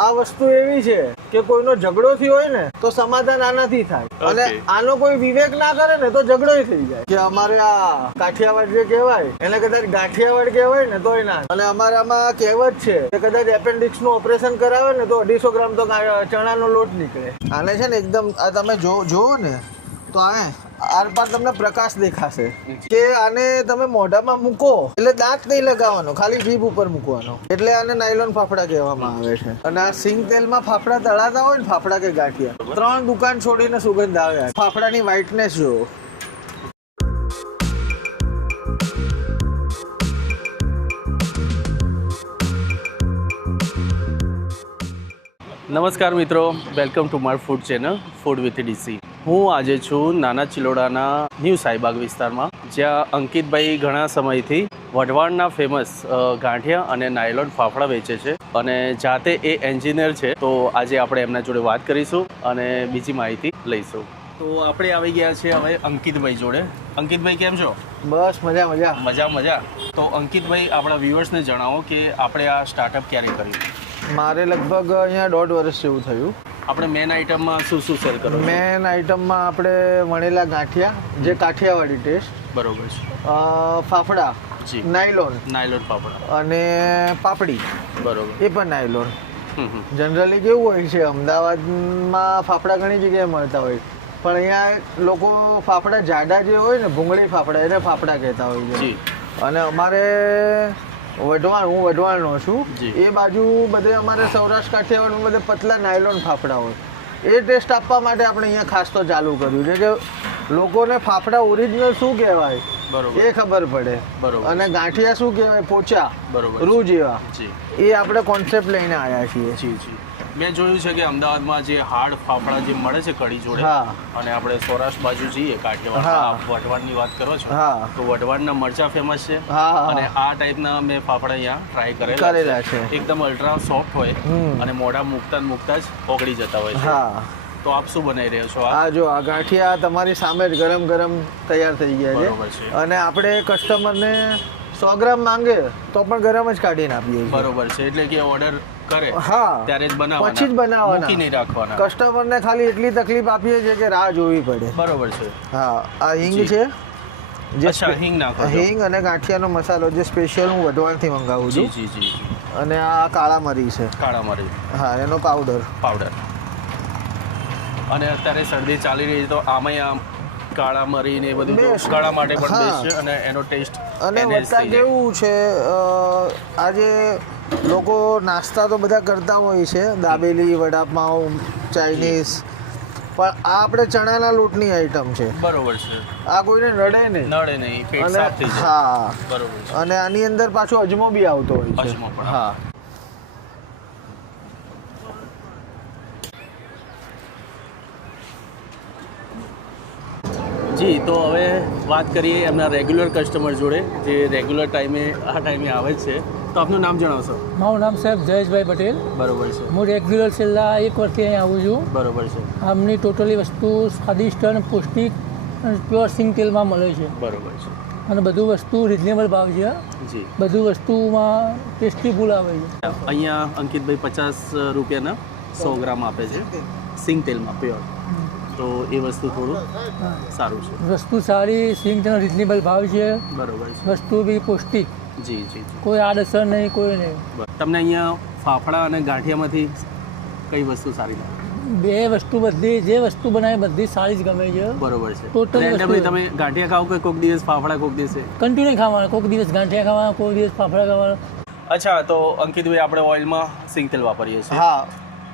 આ વસ્તુ એવી છે કે કોઈનો ઝઘડો થયો હોય ને તો સમાધાન આનાથી થાય અને આનો કોઈ વિવેક ના કરે ને તો ઝઘડો થઈ જાય કે અમારે આ કાઠિયાવાડ જે કહેવાય એને કદાચ ગાંઠિયાવાડ કહેવાય ને તોય ના. અને અમારે આમાં કહેવત છે કે કદાચ એપેન્ડિક્સ નું ઓપરેશન કરાવે ને તો 250 ગ્રામ તો ચણાનો લોટ નીકળે. આને છે ને એકદમ આ તમે જોવો ને તો આરપાર તમને પ્રકાશ દેખાશે કે આને તમે મોઢામાં મૂકો એટલે દાંત નહીં લગાવવાનો, ખાલી જીભ ઉપર મૂકવાનો. એટલે આને નાયલોન ફાફડા કહેવામાં આવે છે. અને આ સિંગ તેલમાં ફાફડા તળાતા હોય ને, ફાફડા કે ગાંઠિયા, 3 દુકાન છોડીને સુગંધ આવે. ફાફડાની વ્હાઇટનેસ જુઓ. નમસ્કાર મિત્રો, welcome to my food channel food with DC. હું આજે છું નાના ચિલોડાના ન્યૂ સાઈબાગ વિસ્તારમાં, જ્યાં અંકિતભાઈ ઘણા સમયથી વઢવાણના ફેમસ ગાંઠિયા અને નાયલોન ફાફડા વેચે છે અને જાતે એ એન્જિનિયર છે. તો આજે આપણે એમના જોડે વાત કરીશું અને બીજી માહિતી લઈશું. તો આપણે આવી ગયા છે હવે અંકિતભાઈ જોડે. અંકિતભાઈ કેમ છો? બસ મજા મજા મજા મજા. તો અંકિતભાઈ આપણા વ્યુઅર્સને જણાવો કે આપણે આ સ્ટાર્ટઅપ ક્યારે કર્યું? મારે લગભગ અહીંયા 1.5 વર્ષ જેવું થયું. આપણે મેન આઇટમમાં શું શું સેલ કરો? મેન આઇટમમાં આપણે વણેલા ગાંઠિયા, જે કાઠિયાવાડી ટેસ્ટ, બરોબર છે, ફાફડા, જી, નાયલોન ફાફડા અને પાપડી, બરોબર, એ પણ નાયલોન. જનરલી કેવું હોય છે, અમદાવાદમાં ફાફડા ઘણી જગ્યાએ મળતા હોય, પણ અહીંયા લોકો ફાફડા જાડા જે હોય ને, ભૂંગળી ફાફડા, એને ફાફડા કહેતા હોય છે. અને અમારે વઢવાણ, હું વઢવાણનો છું, એ બાજુ બધે અમારે સૌરાષ્ટ્ર કાઠિયાવાડમાં બધે પતલા નાયલોન ફાફડા હોય. એ ટેસ્ટ આપવા માટે આપણે અહીંયા ખાસ તો ચાલુ કર્યું છે કે લોકોને ફાફડા ઓરિજિનલ શું કહેવાય એ ખબર પડે. અને ગાંઠિયા શું કહેવાય, પોચા, રૂ જેવા, એ આપણે કોન્સેપ્ટ લઈને આવ્યા છીએ. મેં જોયું છે કે અમદાવાદમાં જે હાર્ડ ફાફડા જે મળે છે કઢી જોડે, અને આપણે સૌરાષ્ટ્ર બાજુ જઈએ કાઠિયાવાડ, વઢવાણની વાત કરો છો, તો વઢવાણના મરચા ફેમસ છે અને આ ટાઈપના મેં ફાફડા અહીંયા ટ્રાય કરેલા છે. એકદમ અલ્ટ્રા સોફ્ટ હોય અને મોઢા મૂકતા જ ઓગળી જતા હોય છે. તો આપ શું બનાવી રહ્યો છો? આ જો આ ગાંઠિયા તમારી સામે જ ગરમ ગરમ તૈયાર થઈ ગયા છે. અને આપણે કસ્ટમરને 100 ગ્રામ માંગે તો પણ ગરમ જ કાઢીને આપીએ. બરોબર છે, એટલે કે ઓર્ડર કરે ત્યારે જ બનાવવાના, પછી જ બનાવવાના, મૂકી નહીં રાખવાના. કસ્ટમરને ખાલી એટલી તકલીફ આપીએ છીએ કે રાહ જોવી પડે. બરોબર છે. હા, આ હિંગ છે, જે હિંગ નાખો, હિંગ અને ગાંઠિયાનો મસાલો જે સ્પેશિયલ હું વઢવાણથી મંગાવું છું. જી જી જી. અને આ કાળા મરી છે, કાળા મરી, હા, એનો પાવડર. અને અત્યારે શરદી ચાલી રહી છે તો આમાં કાળા મરી ને એ બધું ગળા માટે પણ બેસ્ટ છે અને એનો ટેસ્ટ. અને વત્તા કેવું છે, આજે લોકો નાસ્તા તો બધા કરતા હોય છે, દાબેલી, વડાપાઉં, ચાઇનીઝ, પણ આ આપણે ચણાના લોટની આઈટમ છે. બરોબર છે. આ કોઈને નડે નહીં, પેટ સાફ થઈ જાય. હા, બરોબર છે. અને આની અંદર પાછો અજમો બી આવતો હોય છે. અજમો પણ, હા. જી, તો હવે વાત કરીએ એમના રેગ્યુલર કસ્ટમર જોડે, જે રેગ્યુલર આ ટાઈમે આવે છે. તો આપનું નામ જણાવશો? મારું નામ સાહેબ જયેશભાઈ પટેલ. બરોબર છે. હું રેગ્યુલર છેલ્લા 1 વર્ષથી અહીં આવું છું. બરોબર છે. આમની ટોટલી વસ્તુ સ્વાદિષ્ટ અને પૌષ્ટિક અને પ્યોર સિંગ તેલમાં મળે છે. બરોબર છે. અને બધું વસ્તુ રિઝનેબલ ભાવ છે. જી. બધું વસ્તુમાં ટેસ્ટી ફૂલ આવે છે. અહીંયા અંકિતભાઈ 50 રૂપિયાના 100 ગ્રામ આપે છે સિંગ તેલમાં પ્યોર. તો એ વસ્તુ થોડું સારું છે. વસ્તુ સારી, સિંગ તેલનો રિઝનેબલ ભાવ છે. બરોબર છે. વસ્તુ બી પૌષ્ટિક. જી જી. કોઈ આડઅસર નહીં, કોઈ નહીં. તમને અહીંયા ફાફડા અને ગાંઠિયામાંથી કઈ વસ્તુ સારી લાગે? બે વસ્તુ બધી, જે વસ્તુ બનાવે બધી સારી જ ગમે છે. બરોબર છે. ટોટલી તમે ગાંઠિયા ખાઓ કે કોઈક દિવસ ફાફડા, કોઈક દિવસે કન્ટિન્યુ ખાવાના, કોઈક દિવસ ગાંઠિયા ખાવાના, કોઈ દિવસ ફાફડા ખાવાના. અચ્છા, તો અંકિતભાઈ આપણે ઓઇલમાં સિંગ તેલ વાપરીએ છીએ. હા.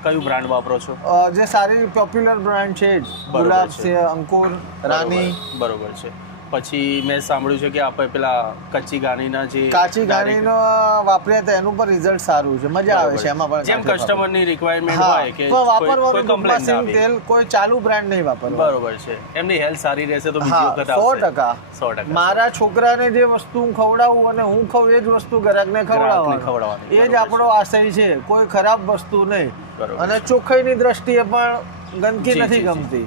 કયું બ્રાન્ડ વાપરો છો? જે સારી પોપ્યુલર બ્રાન્ડ છે, ગુલાબ છે, અંકુર, રાની. બરોબર છે. પછી મેં સાંભળ્યું છે કે આપણે પેલા કાચી ગાનીનો વાપર્યા તો એનું પણ રિઝલ્ટ સારું છે, મજા આવે છે એમાં પણ. જેમ કસ્ટમરની રિક્વાયરમેન્ટ હોય કે કોઈ કમ્પ્લેન ના આવે, તેલ કોઈ ચાલુ બ્રાન્ડ નહીં વાપરવાનું. બરોબર છે. એમની હેલ્થ સારી રહેશે તો બીજી વખત આવશે. 100%. મારા છોકરાને જે વસ્તુ હું ખવડાવું અને હું ખાઉં એ જ વસ્તુ ગ્રાહકને ખવડાવવાની, એ જ આપણો આશય છે. કોઈ ખરાબ વસ્તુ નહીં. અને ચોખ્ખાઈની દ્રષ્ટિએ પણ ગંદકી નથી ગમતી.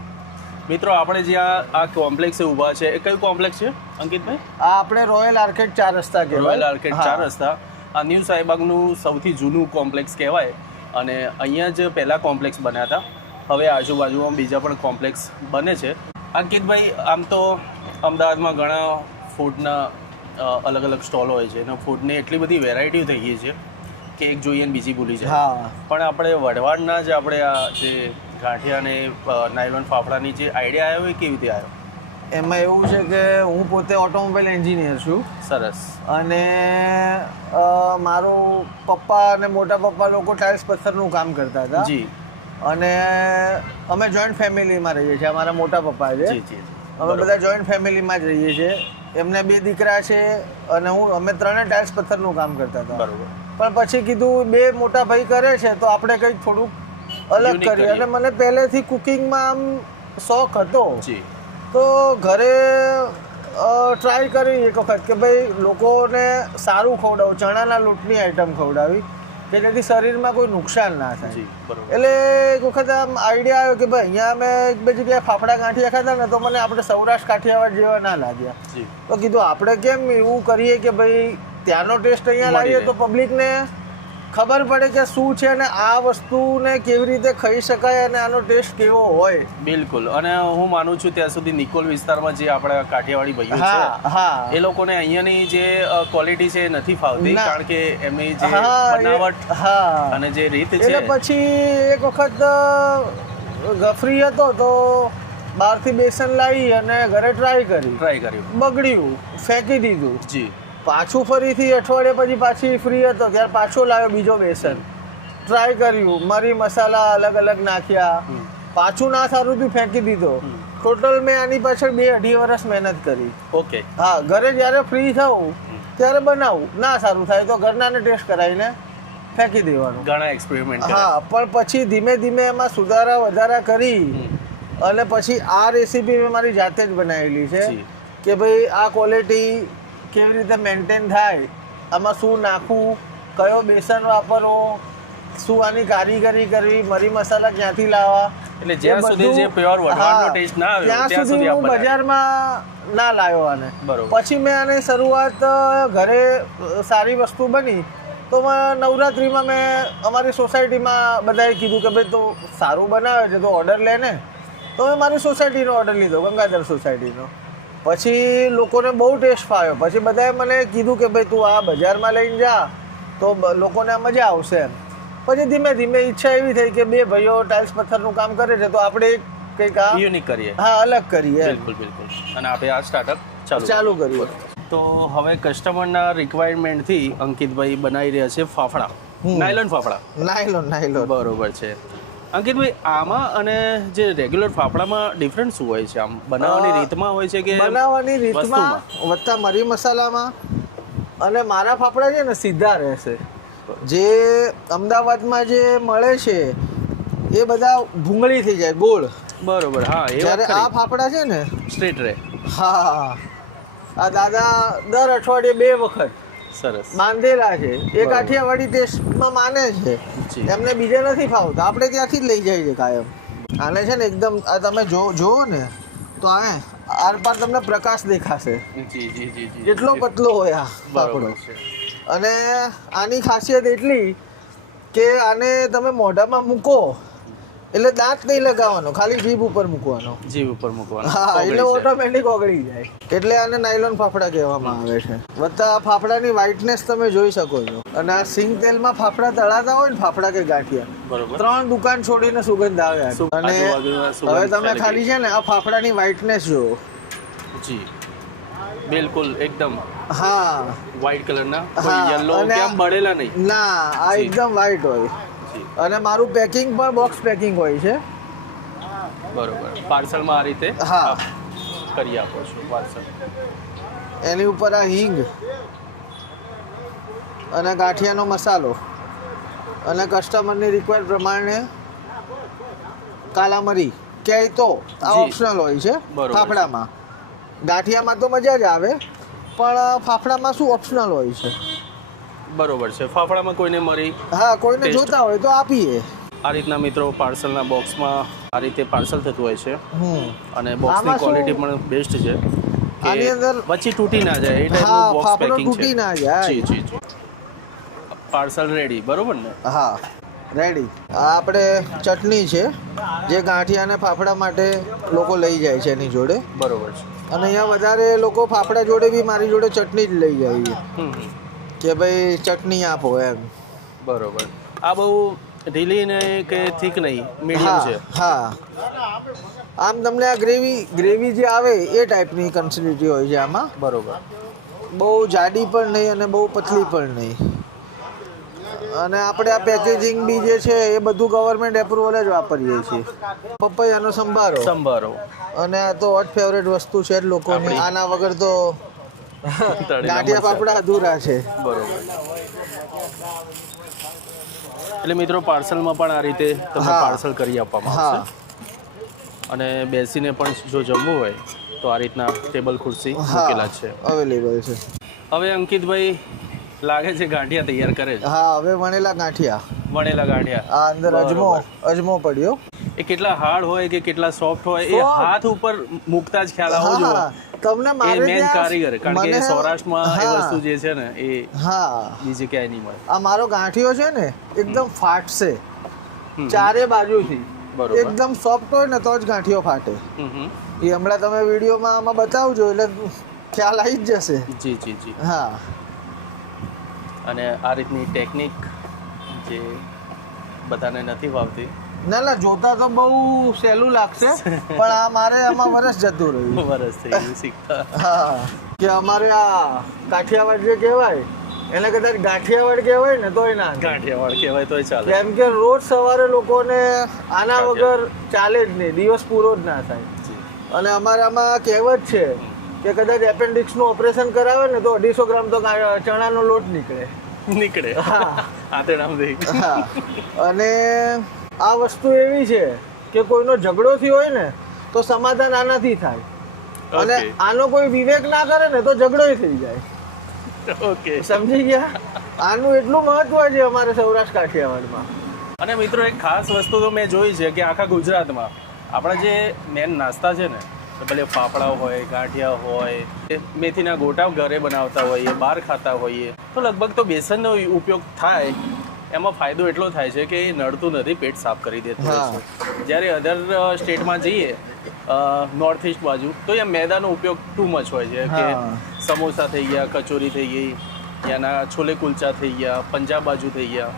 મિત્રો, આપણે જ્યાં આ કોમ્પ્લેક્સ ઊભા છે, એ કયું કોમ્પ્લેક્સ છે અંકિતભાઈ? આ આપણે રોયલ આર્કેડ 4 રસ્તા કહેવાય. રોયલ આર્કેડ 4 રસ્તા આ ન્યૂ સાઈબાગનું સૌથી જૂનું કોમ્પ્લેક્સ કહેવાય. અને અહીંયા જ પહેલાં કોમ્પ્લેક્સ બન્યા હતા, હવે આજુબાજુમાં બીજા પણ કોમ્પ્લેક્સ બને છે. અંકિતભાઈ, આમ તો અમદાવાદમાં ઘણા ફૂડના અલગ અલગ સ્ટોલ હોય છે અને ફૂડની એટલી બધી વેરાયટીઓ થઈ ગઈ છે કે એક જોઈએ ને બીજી ભૂલી જાય. હા, પણ આપણે વઢવાડના જ આપણે આ જે ગાંઠિયા અને નાયલોન ફાફડાની જે આઈડિયા આવ્યો એ કેવી રીતે આવ્યો? એમાં એવું છે કે હું પોતે ઓટોમોબાઈલ એન્જિનિયર છું સરસ. અને મારો પપ્પા અને મોટા પપ્પા લોકો ટાઇલ્સ પથ્થરનું કામ કરતા હતા. જી અને અમે જોઈન્ટ ફેમિલીમાં રહીએ છીએ. અમારા મોટા પપ્પા છે, જી જી અમે બધા જોઈન્ટ ફેમિલીમાં જ રહીએ છીએ. એમને 2 દીકરા છે અને અમે ત્રણે ટાઇલ્સ પથ્થરનું કામ કરતા હતા. બરોબર. પણ પછી કીધું 2 મોટા ભાઈ કરે છે તો આપણે કંઈક થોડુંક અલગ Unique કરીએ. અને મને પહેલેથી કુકિંગમાં આમ શોખ હતો, જી. તો ઘરે ટ્રાય કરી એક વખત કે ભાઈ લોકોને સારું ખવડાવું, ચણાના લોટની આઈટમ ખવડાવી કે જેથી શરીરમાં કોઈ નુકસાન ના થાય. જી બરોબર. એટલે એક વખત આમ આઈડિયા આવ્યો કે ભાઈ અહીંયા અમે એક બે જગ્યાએ ફાફડા ગાંઠિયા ખાધા ને તો મને આપણે સૌરાષ્ટ્ર કાઠિયાવાડ જેવા ના લાગ્યા. જી તો કીધું આપણે કેમ એવું કરીએ કે ભાઈ ત્યાંનો ટેસ્ટ અહીંયા લાવીએ તો પબ્લિકને ખબર પડે કે શું છે અને આ વસ્તુને કેવી રીતે ખાઈ શકાય અને આનો ટેસ્ટ કેવો હોય. બિલકુલ. અને હું માનું છું ત્યાં સુધી નિકોલ વિસ્તારમાં જે આપણા કાઠિયાવાડી ભાઈઓ હા છે હા, એ લોકોને અહીંયાની જે ક્વોલિટી છે એ નથી ફાવતી, ના. કારણ કે એમની જે હા બનાવટ હા, અને જે રીત છે. એટલે પછી એક વખત ગફરી હતો તો બહારથી બેસન લાવી અને ઘરે ટ્રાય કર્યું. બગડ્યું, ફેંકી દીધું. જી પાછું ફરીથી અઠવાડિયે પછી પાછી ફ્રી હતો ત્યારે પાછો લાવ્યો બીજો બેસન, ટ્રાય કર્યું, મરી મસાલા અલગ અલગ નાખ્યા, પાછું ના સારું થયું, ફેંકી દીધો. ટોટલ મેં આની પાછળ 2-2.5 વર્ષ મહેનત કરી. ઓકે. હા, ઘરે જ્યારે ફ્રી થવું ત્યારે બનાવું, ના સારું થાય તો ઘરનાને ટેસ્ટ કરાવીને ફેંકી દેવાનું. ઘણા એક્સપેરિમેન્ટ હા, પણ પછી ધીમે ધીમે એમાં સુધારા વધારા કરી અને પછી આ રેસીપી મેં મારી જાતે જ બનાવેલી છે કે ભાઈ આ ક્વોલિટી કેવી રીતે મેન્ટેન થાય, આમાં શું નાખવું, કયો બેસન વાપરવો, શું આની કારીગરી કરવી, મરી મસાલા ક્યાંથી લાવવા. એટલે જ્યાં સુધી જે પ્યોર વઢવાડનો ટેસ્ટ ના આવ્યો ત્યાં સુધી હું બજારમાં ના લાવ્યો આને. બરોબર. પછી મેં આને શરૂઆત ઘરે સારી વસ્તુ બની તો નવરાત્રિમાં મેં અમારી સોસાયટીમાં બધાએ કીધું કે ભાઈ તો સારું બનાવે છે તો ઓર્ડર લે ને. તો મેં મારી સોસાયટીનો ઓર્ડર લીધો, ગંગાધર સોસાયટીનો. પછી લોકોને બહુ ટેસ્ટ ફાવ્યો. પછી બધાએ મને કીધું કે ભાઈ તું આ બજારમાં લઈને જા તો લોકોને મજા આવશે એમ. પછી ધીમે ધીમે ઈચ્છા એવી થઈ કે 2 ભાઈઓ ટાઇલ્સ પથ્થરનું કામ કરે છે તો આપણે કંઈક આ યુનિક કરીએ. હા, અલગ કરીએ. બિલકુલ બિલકુલ. અને આપણે આ સ્ટાર્ટઅપ ચાલુ કરીએ. તો હવે કસ્ટમરના રિક્વાયરમેન્ટથી અંકિતભાઈ બનાવી રહ્યા છે ફાફડા, નાયલોન ફાફડા. નાયલોન. બરોબર છે. અંકિતભાઈ, આમાં અને જે રેગ્યુલર ફાફડામાં ડિફરન્સ શું હોય છે? આમ બનાવવાની રીતમાં હોય છે કે બનાવવાની રીતમાં વત્તા મરી મસાલામાં. અને મારા ફાફડા છે ને સીધા રહેશે. જે અમદાવાદમાં જે મળે છે એ બધા ભૂંગળી થઈ જાય, ગોળ. બરોબર. હા, એ જ્યારે આ ફાફડા છે ને સ્ટ્રેટ રહે. હા, આ દાદા દર અઠવાડિયે 2 વખત સરસ બાંધેલા છે. એ કાઠિયાવાડી ટેસ્ટમાં માને છે, એમને બીજે નથી ફાવતા. આપણે ત્યાંથી જ લઈ જાય છે કાયમ. આને છે ને એકદમ આ તમે જોવો ને તો આરપાર તમને પ્રકાશ દેખાશે. જી જી જી જી. એટલો પતલો હોય આ ફાફડો. અને આની ખાસિયત એટલી કે આને તમે મોઢામાં મૂકો એટલે દાંત નહીં લગાવવાનો, ખાલી જીભ ઉપર મૂકવાનો. જીભ ઉપર મૂકવાનો. હા, એટલે ઓટોમેટિક ઓગળી જાય. એટલે આને નાયલોન ફાફડા કહેવામાં આવે છે. વત્તા ફાફડાની વ્હાઇટનેસ તમે જોઈ શકો છો. અને આ સિંગ તેલમાં ફાફડા તળાતા હોય ને, ફાફડા કે ગાંઠિયા, બરોબર, 3 દુકાન છોડીને સુગંધ આવે. અને હવે તમે ખાલી છે ને આ ફાફડાની વ્હાઇટનેસ જુઓ. જી બિલકુલ એકદમ. હા, વ્હાઇટ કલરના, કોઈ યલો કેમ બળેલા નહીં. ના, આ એકદમ વ્હાઇટ હોય. અને મારું પેકિંગ પણ બોક્સ પેકિંગ હોય છે. બરોબર. પાર્સલમાં આ રીતે હા કરી આપો છો પાર્સલ. એની ઉપર આ હિંગ અને ગાંઠિયાનો મસાલો અને કસ્ટમરની રિક્વાયર પ્રમાણે કાલા મરી ક્યાંય તો આ ઓપ્શનલ હોય છે ફાફડામાં. ગાંઠિયામાં તો મજા જ આવે પણ ફાફડામાં શું ઓપ્શનલ હોય છે. બરોબર છે. ફાફડામાં કોઈને મરી, હા, કોઈને જોતા હોય તો આપીએ. આ રીતના મિત્રો પાર્સલના બોક્સમાં આ રીતે પાર્સલ થતું હોય છે. અને આમાં બોક્સની શું? ક્વોલિટી પણ બેસ્ટ છે કે આની અંદર વચ્ચે તૂટી ના જાય એ હા, ટાઈપનું બોક્સ ફાફડો પેકિંગ છે. તૂટી ના જાય. જી જી જી. પાર્સલ રેડી, બરોબર ને? હા, રેડી. આ આપણે ચટણી છે જે ગાંઠિયા અને ફાફડા માટે લોકો લઈ જાય છે એની જોડે. બરોબર છે. અને અહીંયા વધારે લોકો ફાફડા જોડે બી મારી જોડે ચટણી જ લઈ જાય છે કે ભાઈ ચટણી આપો એમ. બરોબર. આ બહુ ઢીલી ને કે થીક નહીં, મીડિયમ છે. હા, આમ તમને આ ગ્રેવી જે આવે એ ટાઈપની કન્સિસ્ટન્સી હોય છે આમાં. બરોબર. બહુ જાડી પણ નહીં અને બહુ પતલી પણ નહીં. અને આપણે આ પેકેજિંગ બી જે છે એ બધું ગવર્મેન્ટ એપ્રુવલ જ વાપરીએ છીએ. પપૈયાનો સંભારો. અને આ તો હોટ ફેવરેટ વસ્તુ છે જ લોકોની. આના વગર તો ગાંઠિયા ફાફડા અધૂરા છે. બરોબર. એટલે મિત્રો પાર્સલમાં પણ આ રીતે તમને પાર્સલ કરી આપવામાં આવશે. અને બેસીને પણ જો જમવું હોય તો આ રીતના ટેબલ ખુરશી મૂકેલા છે, અવેલેબલ છે. હવે અંકિતભાઈ લાગે છે ગાંઠિયા તૈયાર કરે છે. હા, હવે વણેલા ગાંઠિયા. આ અંદર અજમો પડ્યો. એ કેટલા હાર્ડ હોય કે કેટલા સોફ્ટ હોય એ હાથ ઉપર મૂકતા જ ખ્યાલ આવવો જોઈએ. તમને એ મેન કારીગર, કારણ કે સૌરાષ્ટ્રમાં એ વસ્તુ જે છે ને એ બીજે ક્યાંય નહીં મળે. આ મારો ગાંઠિયો છે ને એકદમ ફાટશે ચારે બાજુથી. એકદમ સોફ્ટ હોય ને તો જ ગાંઠિયો ફાટે. એ હમણાં તમે વિડીયોમાં આમાં બતાવજો એટલે ખ્યાલ આવી જ જશે. જી. હા. અને આ રીતની ટેકનિક જે બધાને નથી વાવતી. ના, જોતા તો બહુ સહેલું લાગશે પણ આ મારે આમાં વરસ જતું રહ્યું. વરસ થઈ ગયું શીખતા. હા, કે અમારે આ કાઠિયાવાડ જે કહેવાય એને કદાચ ગાંઠિયાવાડ કહેવાય ને તોય ના ગાંઠિયાવાડ કહેવાય તોય ચાલે. કેમ કે રોજ સવારે લોકોને આના વગર ચાલે જ નહીં, દિવસ પૂરો જ ના થાય. અને અમારામાં કહેવત છે કે કદાચ એપેન્ડિક્સનું ઓપરેશન કરાવે ને તો 250 ગ્રામ તો ચણાનો લોટ નીકળે. હા. અને આ વસ્તુ એવી છે કે કોઈનો ઝઘડો થયો હોય ને તો સમાધાન આનાથી થાય. અને આનો કોઈ વિવેક ના કરે ને તો ઝઘડો થઈ જાય. ઓકે, સમજી ગયા? આનું એટલું મહત્વ છે અમારે સૌરાષ્ટ્ર કાઠિયાવાડમાં. અને મિત્રો એક ખાસ વસ્તુ તો મેં જોઈ છે કે આખા ગુજરાતમાં આપણા જે મેન નાસ્તા છે ને, ભલે ફાફડા હોય, ગાંઠિયા હોય, મેથીના ગોટા ઘરે બનાવતા હોઈએ, બહાર ખાતા હોઈએ, તો લગભગ તો બેસનનો ઉપયોગ થાય. એમાં ફાયદો એટલો થાય છે કે એ નડતું નથી, પેટ સાફ કરી દેતું હોય છે. જ્યારે અધર સ્ટેટમાં જઈએ નોર્થ ઇસ્ટ બાજુ તો એ મેદાનો ઉપયોગ ટુ મચ હોય છે કે સમોસા થઈ ગયા, કચોરી થઈ ગઈ, ત્યાંના છોલે કુલચા થઈ ગયા, પંજાબ બાજુ થઈ ગયા.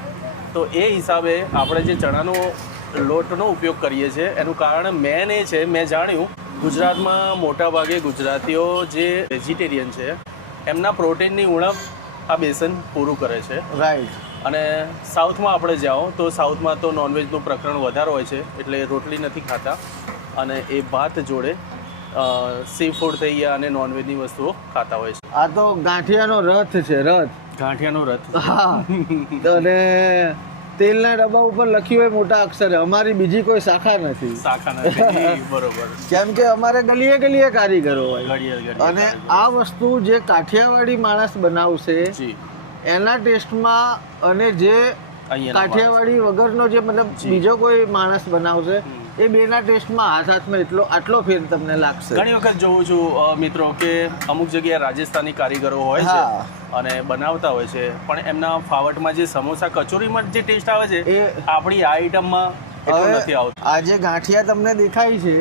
તો એ હિસાબે આપણે જે ચણાનો લોટનો ઉપયોગ કરીએ છીએ એનું કારણ મેન એ છે, મેં જાણ્યું ગુજરાતમાં મોટા ભાગે ગુજરાતીઓ જે વેજીટેરિયન છે એમના પ્રોટીનની ઉણપ આ બેસન પૂરું કરે છે. રાઈટ. અને સાઉથમાં આપણે જાઓ તો સાઉથમાં તો નોનવેજનું પ્રકરણ વધારે હોય છે, એટલે રોટલી નથી ખાતા અને એ ભાત જોડે સી ફૂડ થઈ ગયા અને નોનવેજની વસ્તુઓ ખાતા હોય છે. આ તો ગાંઠિયાનો રથ છે. ગાંઠિયાનો રથ. હા. અને તેલના ડબ્બા ઉપર લખ્યું હોય મોટા અક્ષરે અમારી બીજી કોઈ શાખા નથી. બરોબર. કેમ કે અમારે ગલીએ ગલીએ કારીગરો હોય. અને આ વસ્તુ જે કાઠિયાવાડી માણસ બનાવશે એના ટેસ્ટમાં અને જે કાઠિયાવાડી વગરનો જે મતલબ બીજો કોઈ માણસ બનાવશે એ બેના ટેસ્ટમાં હાથમાં આટલો ફેર તમને લાગશે. ઘણી વખત જોઉં છું મિત્રો કે અમુક જગ્યાએ રાજસ્થાની કારીગરો હોય છે અને બનાવતા હોય છે, પણ એમના ફાવટમાં જે સમોસા કચોરીમાં જે ટેસ્ટ આવે છે એ આપણી આ આઈટમમાં એટલું નથી આવતું. આ જે ગાંઠિયા તમને દેખાય છે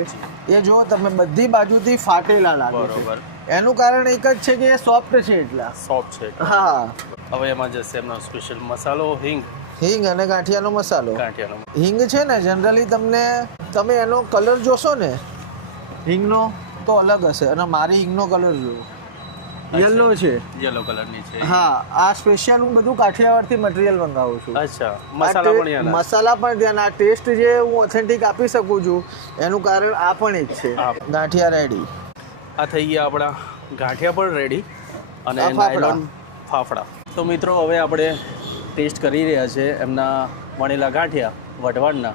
એ જો તમે બધી બાજુથી ફાટેલા લાગે છે. બરોબર. એનું કારણ એક જ છે કે એ સોફ્ટ છે. એટલા સોફ્ટ છે. હા. હવે એમાં જશે એમનો સ્પેશિયલ મસાલો હિંગ અને ગાંઠિયાનો મસાલો. હિંગ છે ને જનરલી તમે એનો કલર જોશો ને હિંગનો તો અલગ હશે, અને મારી હિંગનો કલર જુઓ યલો છે. યલો કલરની છે. હા. આ સ્પેશિયલ હું બધું કાઠિયાવાડથી મટીરિયલ મંગાવું છું. અચ્છા. મસાલા પણ ત્યાં આ ટેસ્ટ જે હું ઓથેન્ટિક આપી શકું છું એનું કારણ આ પણ એક છે. ગાંઠિયા રેડી. આ થઈ ગયા આપણા ગાંઠિયા પણ રેડી અને નાયલોન ફાફડા. તો મિત્રો હવે આપણે ટેસ્ટ કરી રહ્યા છે એમના વણેલા ગાંઠિયા વઢવાણના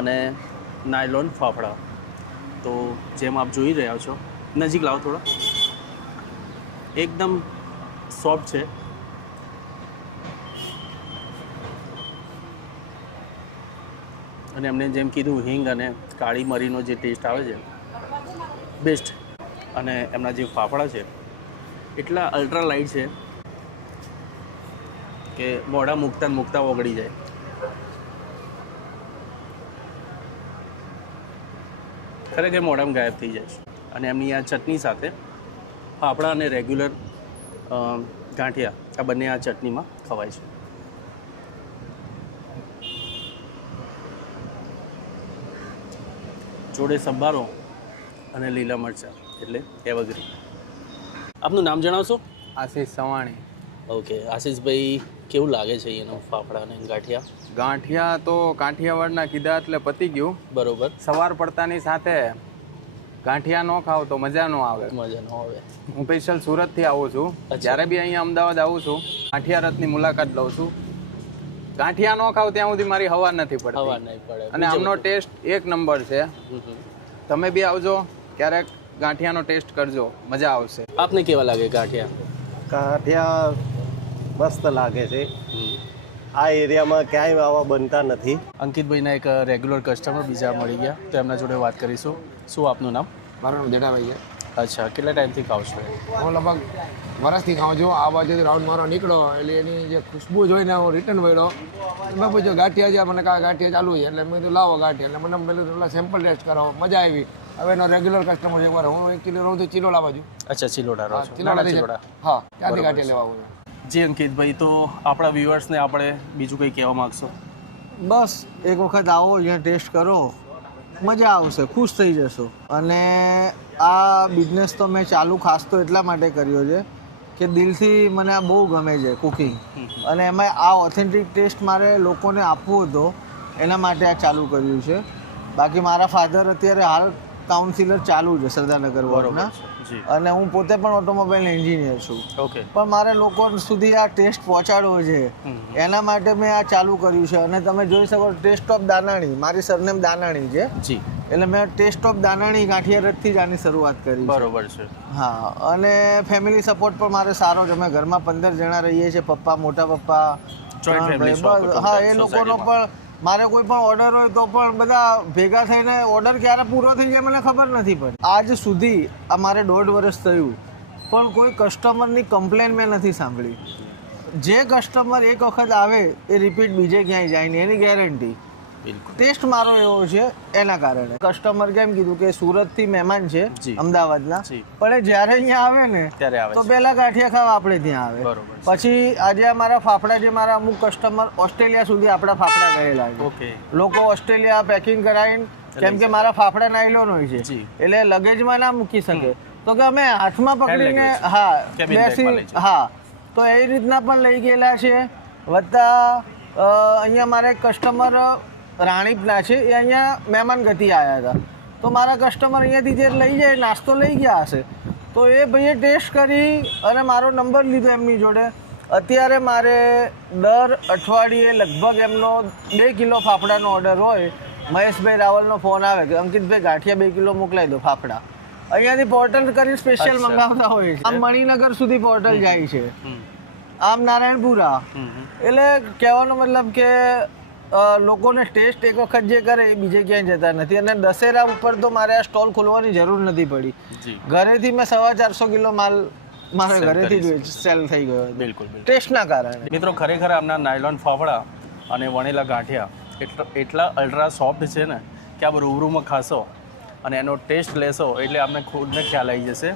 અને નાયલોન ફાફડા. તો જેમ આપ જોઈ રહ્યા છો, નજીક લાવો થોડા, એકદમ સોફ્ટ છે. અને એમને જેમ કીધું હિંગ અને કાળી મરીનો જે ટેસ્ટ આવે છે બેસ્ટ. અને એમના જે ફાફડા છે એટલા અલ્ટ્રા લાઇટ છે કે મોઢા મૂકતા ઓગળી જાય. ખરેખર મોઢામાં ગાયબ થઈ જાય છે. અને એમની આ ચટણી સાથે ફાફડા અને રેગ્યુલર ગાંઠિયા આ બંને આ ચટણીમાં ખવાય છે. જોડે સંભારો અને લીલા મરચાં એટલે એવરગ્રીન. આપનું નામ જણાવશો? આશીષ સવાણી. ઓકે આશીષભાઈ, કેવું લાગે છે એનો ફાફડા અને ગાંઠિયા? ગાંઠિયા તો કાઠિયાવાડના કીધા એટલે પતી ગયું. બરોબર. સવાર પડતાની સાથે ગાંઠિયા ન ખાવ તો મજા ન આવે. મજા ન આવે. હું સ્પેશિયલ સુરતથી આવું છું. જ્યારે બી અહીંયા અમદાવાદ આવું છું ગાંઠિયા રથની મુલાકાત લઉં છું. ગાંઠિયા ન ખાવ ત્યાં સુધી મારી હવા નથી હવા પડતી. નહીં પડે. અને આમનો ટેસ્ટ એક નંબર છે. તમે બી આવજો ક્યારેક, ગાંઠિયાનો ટેસ્ટ કરજો, મજા આવશે. આપને કેવા લાગે ગાંઠિયા? ગાંઠિયા મસ્ત લાગે છે. આ એરિયામાં ક્યાંય આવા બનતા નથી. અંકિતભાઈના એક રેગ્યુલર કસ્ટમર બીજા મળી ગયા, તો એમના જોડે વાત કરીશું. શું આપનું નામ? મારું નામ જેઠાભાઈ છે. અચ્છા, કેટલા ટાઈમથી ખાવ છો? હું લગભગ વરસથી ખાઉં છું. આ બાજુથી રાઉન્ડ મારવા નીકળો એટલે એની જે ખુશ્બુ જોઈને હું રિટર્ન વળ્યો. મેં પૂછ્યું ગાંઠિયા છે, મને કાં ગાંઠિયા ચાલુ છે, એટલે મેં કીધું લાવો ગાંઠિયા. એટલે મને પેલું સેમ્પલ ટેસ્ટ કરાવો, મજા આવી. હવે એનો રેગ્યુલર કસ્ટમર છે. એકવાર હું 1 કિલો રહું છું ચિલોડા બાજુ. અચ્છા, ચિલોડા રહો છો? ચિલોડા. હા, ત્યાંથી ગાંઠિયા લેવા આવું છું. જી અંકિતભાઈ, તો આપણા વ્યુઅર્સને આપણે બીજું કંઈ કહેવા માગશો? બસ એક વખત આવો, અહીંયા ટેસ્ટ કરો, મજા આવશે, ખુશ થઈ જશો. અને આ બિઝનેસ તો મેં ચાલુ ખાસ તો એટલા માટે કર્યો છે કે દિલથી મને આ બહુ ગમે છે કુકિંગ. અને એમાં આ ઓથેન્ટિક ટેસ્ટ મારે લોકોને આપવો હતો, એના માટે આ ચાલુ કર્યું છે. બાકી મારા ફાધર અત્યારે હાલ કાઉન્સિલર ચાલુ છે સરદારનગર વોર્ડના. જી. અને હું પોતે પણ ઓટોમોબાઈલ એન્જિનિયર છું. ઓકે. પણ મારે લોકો સુધી આ ટેસ્ટ પહોંચાડવો છે, એના માટે મેં આ ચાલુ કર્યું છે. અને તમે જોઈ શકો ટેસ્ટ ઓફ દાનાણી, મારી સરનેમ દાનાણી છે, જી. એટલે મેં ટેસ્ટ ઓફ દાનાણી ગાંઠિયા રથથી જ આની શરૂઆત કરી છે. બરોબર છે. હા, અને ફેમિલી સપોર્ટ પણ મારે સારો છે. અમે ઘરમાં 15 જણા રહીએ છીએ, પપ્પા, મોટા પપ્પા, Joint family બસ. shop હતો હા, એ લોકોનો society-માં. પણ મારે કોઈ પણ ઓર્ડર હોય તો પણ બધા ભેગા થઈને ઓર્ડર ક્યારે પૂરો થઈ જાય મને ખબર નથી પડતી. આજ સુધી આ મારે 1.5 વર્ષ થયું પણ કોઈ કસ્ટમરની કમ્પ્લેન મેં નથી સાંભળી. જે કસ્ટમર એક વખત આવે એ રિપીટ બીજે ક્યાંય જાય નહીં, એની ગેરંટી. બિલકુલ. ટેસ્ટ મારો એવો છે એના કારણે. કસ્ટમર કેમ કીધું કે સુરતથી મહેમાન છે જી. અમદાવાદના, જી. પણ એ જ્યારે અહીંયા આવે ને ત્યારે આવે તો છે. પહેલા ગાંઠિયા ખાવા આપણે ત્યાં આવે. બરોબર છે. પછી આજે અમારા ફાફડા, જે મારા અમુક કસ્ટમર ઓસ્ટ્રેલિયા સુધી આપણા ફાફડા ગયેલા છે. ઓકે. લોકો ઓસ્ટ્રેલિયા પેકિંગ કરાવીને, કેમ કે મારા ફાફડા નાયલોન હોય છે, જી. એટલે લગેજમાં ના મૂકી શકે, તો કે અમે હાથમાં પકડીને luggage. હા Cabin bag માં લઈ જાય. હા, તો એ રીતના પણ લઈ ગયેલા છે. વત્તા અહીંયા મારા એક કસ્ટમર રાણીપના છે, એ અહીંયા મહેમાન ગતિ આવ્યા હતા, તો મારા કસ્ટમર અહીંયાથી જે લઈ જાય નાસ્તો લઈ ગયા હશે, તો એ ભાઈએ ટેસ્ટ કરી અને મારો નંબર લીધો એમની જોડે. અત્યારે મારે દર અઠવાડિયે લગભગ એમનો 2 કિલો ફાફડાનો ઓર્ડર હોય. મહેશભાઈ રાવલનો ફોન આવે કે અંકિતભાઈ ગાંઠિયા 2 કિલો મોકલાવી દો ફાફડા. અહીંયાથી પોર્ટલ કરી સ્પેશિયલ અચ્છા. મંગાવતા હોય છે. આમ મણિનગર સુધી પોર્ટલ જાય છે, આમ નારાયણપુરા. એટલે કહેવાનો મતલબ કે લોકોને ટેસ્ટ એક વખત જે કરે એ બીજે ક્યાંય જતા નથી. અને દશેરા ઉપર તો મારે આ સ્ટોલ ખોલવાની જરૂર નથી પડી. જી. ઘરેથી મેં 450 કિલો માલ મારા Sell ઘરેથી કરી જ સેલ થઈ ગયો હતો. બિલકુલ. બિલકુલ. ટેસ્ટના કારણે. મિત્રો, ખરેખર આમના નાયલોન ફાફડા અને વણેલા ગાંઠિયા એટલા અલ્ટ્રા સોફ્ટ છે ને કે આપ રૂબરૂમાં ખાશો અને એનો ટેસ્ટ લેશો એટલે આપને ખુદને ખ્યાલ આવી જશે.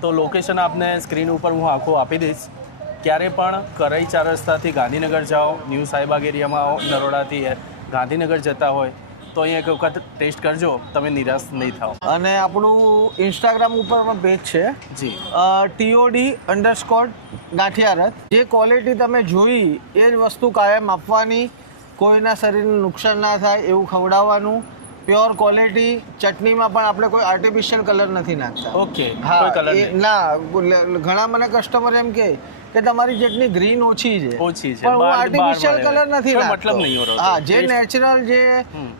તો લોકેશન આપને સ્ક્રીન ઉપર હું આખું આપી દઈશ. ક્યારે પણ કરઈ 4 રસ્તાથી ગાંધીનગર જાઓ, ન્યૂ સાઈબાગ એરિયામાં આવો, નરોડાથી ગાંધીનગર જતા હોય તો અહીંયા એક વખત ટેસ્ટ કરજો, તમે નિરાશ નહીં થાઓ. અને આપણું ઇન્સ્ટાગ્રામ ઉપર પણ પેજ છે, જી. TOD_ગાંઠિયા રથ. જે ક્વોલિટી તમે જોઈ એ જ વસ્તુ કાયમ આપવાની, કોઈના શરીરને નુકસાન ના થાય એવું ખવડાવવાનું, પ્યોર ક્વોલિટી. ચટણીમાં પણ આપણે કોઈ આર્ટિફિશિયલ કલર નથી નાખતા. ઓકે. હા, કોઈ કલર નહીં. ના, ઘણા મને કસ્ટમર એમ કે તમારી ચટણી ગ્રીન ઓછી છે, ઓછી છે, પણ હું બહાર આર્ટિફિશિયલ મળે. કલર નથી કોઈ નાખતો. મતલબ નહીં હોતો. હા, જે Taste. નેચરલ જે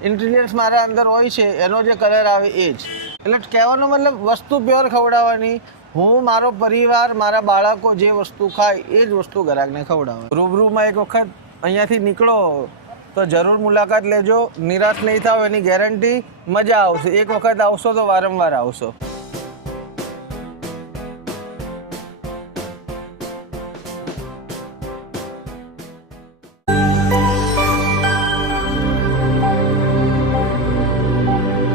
ઇન્ગ્રેડિયન્ટ્સ મારા અંદર હોય છે એનો જે કલર આવે એ જ. એટલે કહેવાનો મતલબ વસ્તુ પ્યોર ખવડાવવાની. હું, મારો પરિવાર, મારા બાળકો જે વસ્તુ ખાય એ જ વસ્તુ ગ્રાહકને ખવડાવવાની. રૂબરૂમાં એક વખત અહીંયાથી નીકળો તો જરૂર મુલાકાત લેજો, નિરાશ નહીં થાવ એની ગેરંટી. મજા આવશે, એક વખત આવશો તો વારંવાર આવશો.